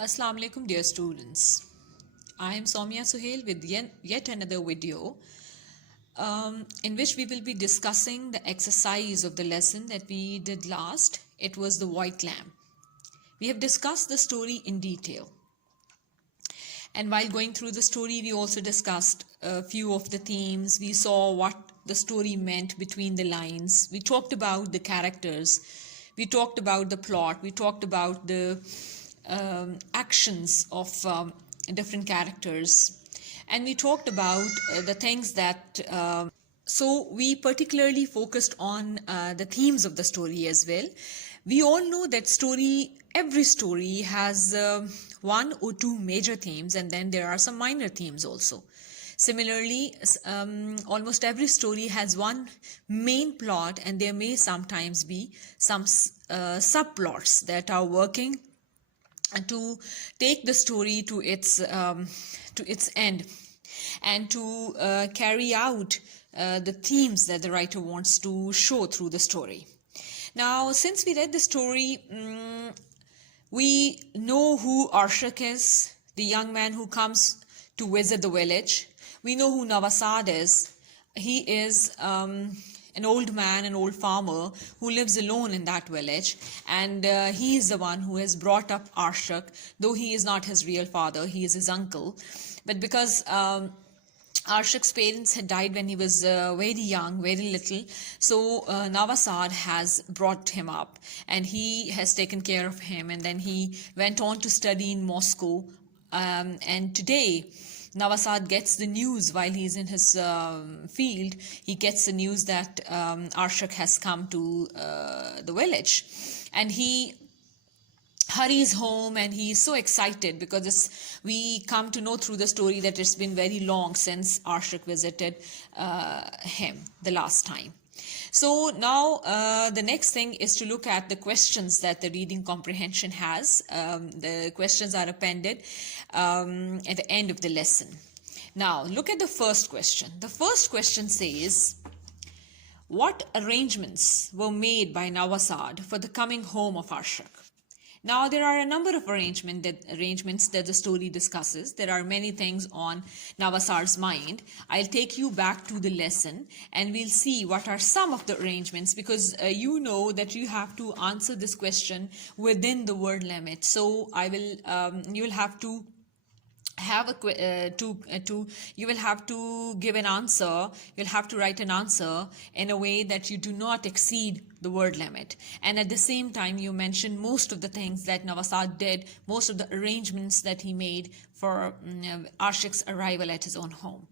Assalamu alaikum dear students. I am Soumya Suhail with yet another video in which we will be discussing the exercise of the lesson that we did last. It was the white lamb. We have discussed the story in detail. And while going through the story, we also discussed a few of the themes. We saw what the story meant between the lines. We talked about the characters. We talked about the plot. We talked about the actions of different characters. And we talked about the things that so we particularly focused on the themes of the story as well. We all know that every story has one or two major themes, and then there are some minor themes also. Similarly, almost every story has one main plot, and there may sometimes be some subplots that are working to take the story to its end and to carry out the themes that the writer wants to show through the story. Now, since we read the story, we know who Arshak is, the young man who comes to visit the village. We know who Nawasad is. He is an old man, an old farmer who lives alone in that village, and he is the one who has brought up Arshak, though he is not his real father, he is his uncle. But because Arshak's parents had died when he was very young, very little, so Nawasad has brought him up and he has taken care of him, and then he went on to study in Moscow, and today Nawasad gets the news while he's in his field. He gets the news that Arshak has come to the village, and he hurries home, and he is so excited because we come to know through the story that it's been very long since Arshak visited him the last time. So now the next thing is to look at the questions that the reading comprehension has. The questions are appended at the end of the lesson. Now look at the first question. The first question says, what arrangements were made by Nawasad for the coming home of Arshak? Now, there are a number of arrangements that the story discusses. There are many things on Nawasad's mind. I'll take you back to the lesson and we'll see what are some of the arrangements, because you know that you have to answer this question within the word limit. So you will have to you will have to give an answer. You'll have to write an answer in a way that you do not exceed the word limit, and at the same time you mention most of the things that Nawasad did, most of the arrangements that he made for Arshak's arrival at his own home.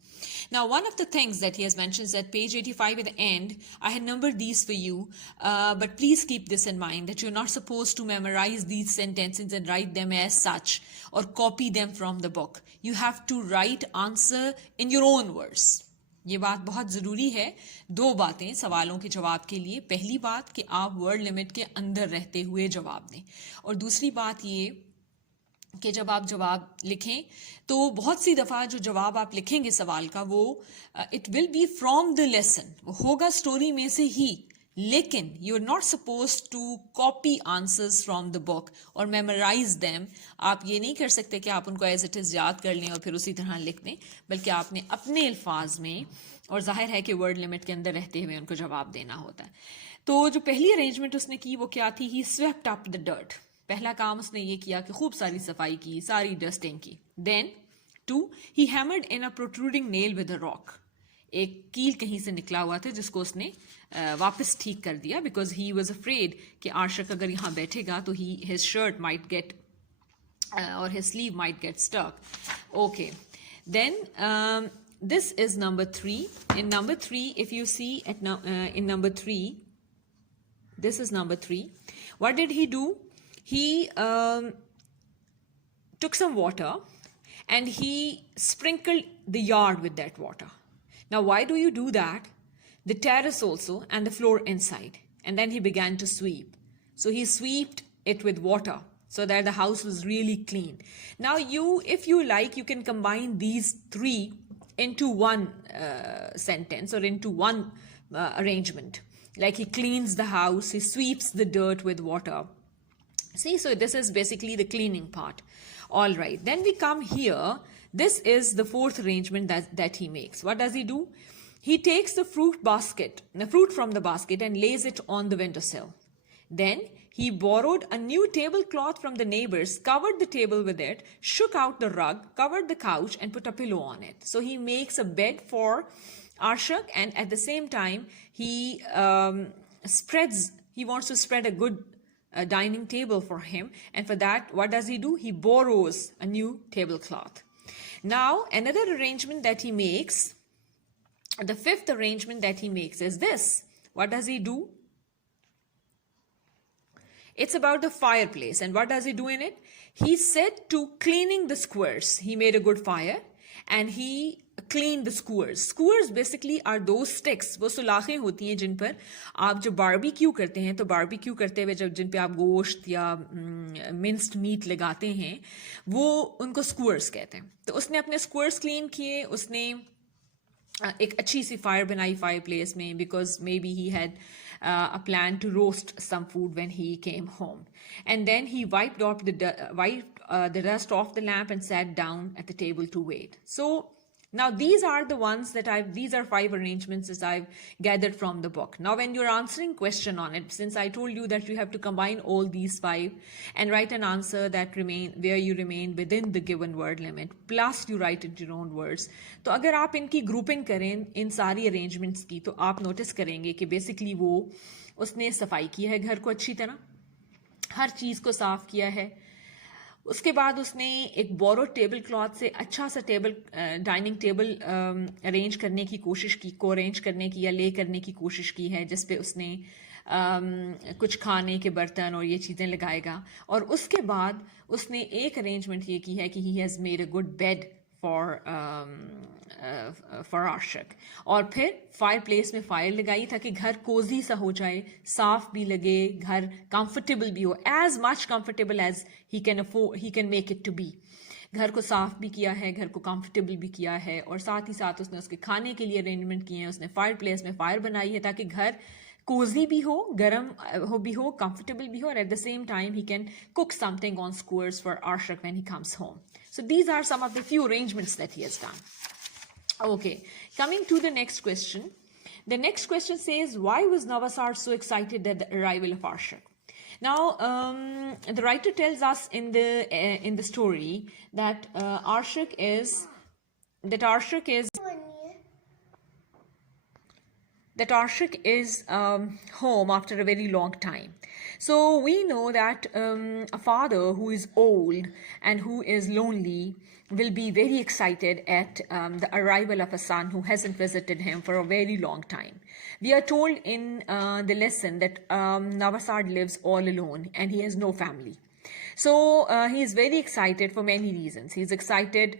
Now, one of the things that he has mentioned is at page 85 at the end. I had numbered these for you, but please keep this in mind that you're not supposed to memorize these sentences and write them as such or copy them from the book. You have to write answer in your own words. ये बात बहुत ज़रूरी है. दो बातें सवालों के जवाब के लिए. पहली बात कि आप वर्ड लिमिट के अंदर रहते हुए जवाब दें, और दूसरी बात ये कि जब आप जवाब लिखें तो बहुत सी दफ़ा जो जवाब आप लिखेंगे सवाल का, वो it will be from the lesson, वो होगा स्टोरी में से ही, लेकिन you are not suppose to copy answers from the book और मेमोराइज देम. आप ये नहीं कर सकते कि आप उनको एज इट इज़ याद कर लें और फिर उसी तरह लिख दें, बल्कि आपने अपने अल्फाज में, और जाहिर है कि वर्ड लिमिट के अंदर रहते हुए उनको जवाब देना होता है. तो जो पहली अरेंजमेंट उसने की वो क्या थी? ही स्वेप्ट अप द डर्ट. पहला काम उसने ये किया कि खूब सारी सफाई की, सारी डस्टिंग की. Then 2, he hammered in a protruding nail with a rock. एक कील कहीं से निकला हुआ था जिसको उसने वापस ठीक कर दिया, बिकॉज ही वॉज अफ्रेड कि आर्शक अगर यहाँ बैठेगा तो his shirt might get or his sleeve might get stuck. Okay, then this is number 3. In number 3, if you see in number 3, this is number 3. What did he do? He took some water and he sprinkled the yard with that water. Now, why do you do that? The terrace also and the floor inside. And then he began to sweep. So he swept it with water so that the house was really clean. Now, if you like, you can combine these 3 into one sentence or into one arrangement. Like he cleans the house, he sweeps the dirt with water, See, so this is basically the cleaning part. All right, then we come here. This is the fourth arrangement that he makes. What does he do? He takes the fruit from the basket and lays it on the windowsill. Then he borrowed a new tablecloth from the neighbors, covered the table with it, shook out the rug, covered the couch, and put a pillow on it. So he makes a bed for Arshak, and at the same time, he wants to spread a good dining table for him. And for that, what does he do? He borrows a new tablecloth. Now, another arrangement that he makes, the fifth arrangement that he makes is this. What does he do? It's about the fireplace. And what does he do in it? He set to cleaning the skewers. He made a good fire and he cleaned the skewers. Skewers basically are those sticks. वो सुलाखें होती हैं जिन पर आप जब barbecue करते हैं, तो barbecue करते हुए जब जिन पे आप गोश्त या मिन्स्ड मीट लगाते हैं, वो उनको skewers कहते हैं. तो उसने अपने skewers क्लीन किए, उसने एक अच्छी सी फायर बनाई फायर प्लेस में, because maybe he had a plan to roast some food when he came home. And then he wiped the dust off the lamp and sat down at the table to wait. So now these are these are 5 arrangements that I've gathered from the book. Now when you're answering question on it, since I told you that you have to combine all these 5 and write an answer where you remain within the given word limit, plus you write it in your own words. तो अगर आप इनकी grouping करें इन सारी arrangements की, तो आप notice करेंगे कि basically उसने सफाई की है घर को अच्छी तरह, हर चीज़ को साफ किया है. उसके बाद उसने एक बोरो टेबल क्लॉथ से अच्छा सा डाइनिंग टेबल अरेंज करने की कोशिश की, अरेंज करने की या ले करने की कोशिश की है, जिस पे उसने कुछ खाने के बर्तन और ये चीज़ें लगाएगा. और उसके बाद उसने एक अरेंजमेंट ये की है कि he has made a good bed for Arshak. और फिर फायर प्लेस में फायर लगाई ताकि घर कोजी सा हो जाए, साफ भी लगे, घर कंफर्टेबल भी हो, as much comfortable as he can make it to be. घर को साफ भी किया है, घर को कंफर्टेबल भी किया है, और साथ ही साथ उसने उसके खाने के लिए अरेंजमेंट किए हैं. उसने फायर प्लेस में फायर बनाई है ताकि घर कोजी भी हो, गर्म भी हो, कंफर्टेबल भी हो, और at the same time he can cook something on skewers for Arshak when he comes home. So these are some of the few arrangements that he has done. Okay, coming to the next question. The next question says, why was Navasad so excited at the arrival of Arshak? Now, the writer tells us in the story that Arshak is home after a very long time. So we know that a father who is old and who is lonely will be very excited at the arrival of a son who hasn't visited him for a very long time. We are told in the lesson that Navasad lives all alone and he has no family. So he is very excited for many reasons. He is excited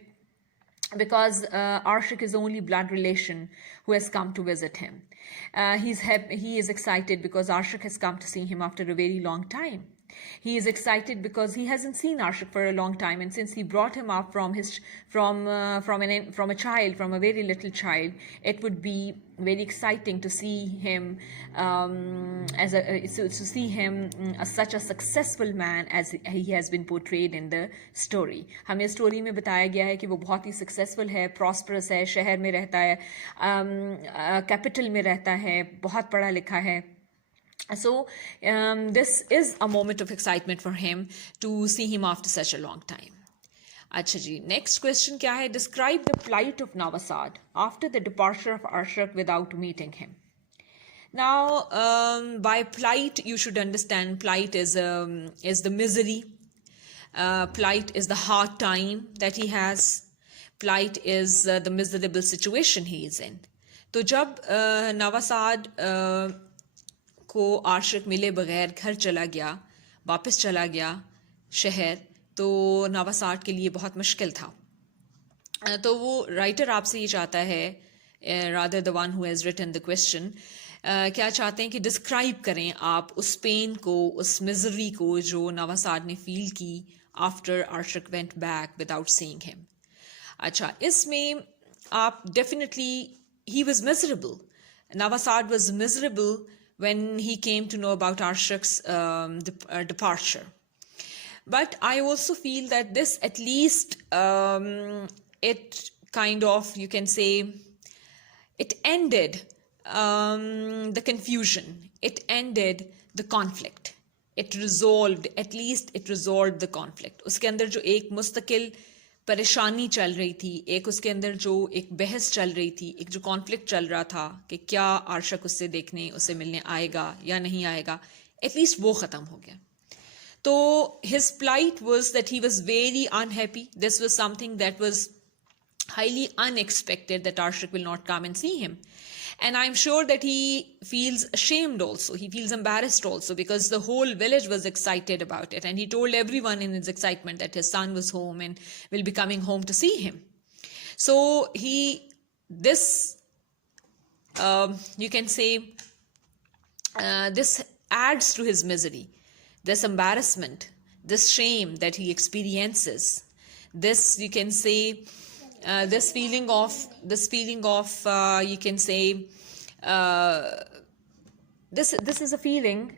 because Arshak is the only blood relation who has come to visit him. He is excited because Arshak has come to see him after a very long time. He is excited because he hasn't seen Arshak for a long time, and since he brought him up from a very little child, it would be very exciting to see him as such a successful man as he has been portrayed in the story. हमें story में बताया गया है कि वो बहुत ही successful है, prosperous है, शहर में रहता है, कैपिटल में रहता है, बहुत पढ़ा लिखा है. So this is a moment of excitement for him to see him after such a long time. अच्छा जी, next question क्या है? Describe the plight of Navasad after the departure of Arshak without meeting him. Now, by plight, you should understand plight is the misery. Plight is the hard time that he has. Plight is the miserable situation he is in. तो जब नवासाद को आशिक मिले बगैर घर चला गया, वापस चला गया शहर, तो नवासाद के लिए बहुत मुश्किल था. तो वो राइटर आपसे ये चाहता है, rather the one who has written the question, क्या चाहते हैं कि डिस्क्राइब करें आप उस पेन को, उस मिजरी को जो नवासाद ने फील की after Arshak went back without seeing him. अच्छा, इसमें आप definitely he was miserable. Navasad was miserable when he came to know about Arshak's departure. But I also feel that this, at least, it kind of, you can say, it ended the confusion. It ended the conflict. It resolved, at least it resolved the conflict. उसके अंदर जो एक मुस्तकिल परेशानी चल रही थी, एक उसके अंदर जो एक बहस चल रही थी, एक जो कॉन्फ्लिक्ट चल रहा था कि क्या आर्शक उससे देखने, उससे मिलने आएगा या नहीं आएगा, एटलीस्ट वो ख़त्म हो गया. So his plight was that he was very unhappy. This was something that was highly unexpected, that Arshak will not come and see him. And I'm sure that he feels ashamed also. He feels embarrassed also, because the whole village was excited about it. And he told everyone in his excitement that his son was home and will be coming home to see him. So you can say, this adds to his misery. This embarrassment, this shame that he experiences, this, you can say, this feeling of, you can say, this is a feeling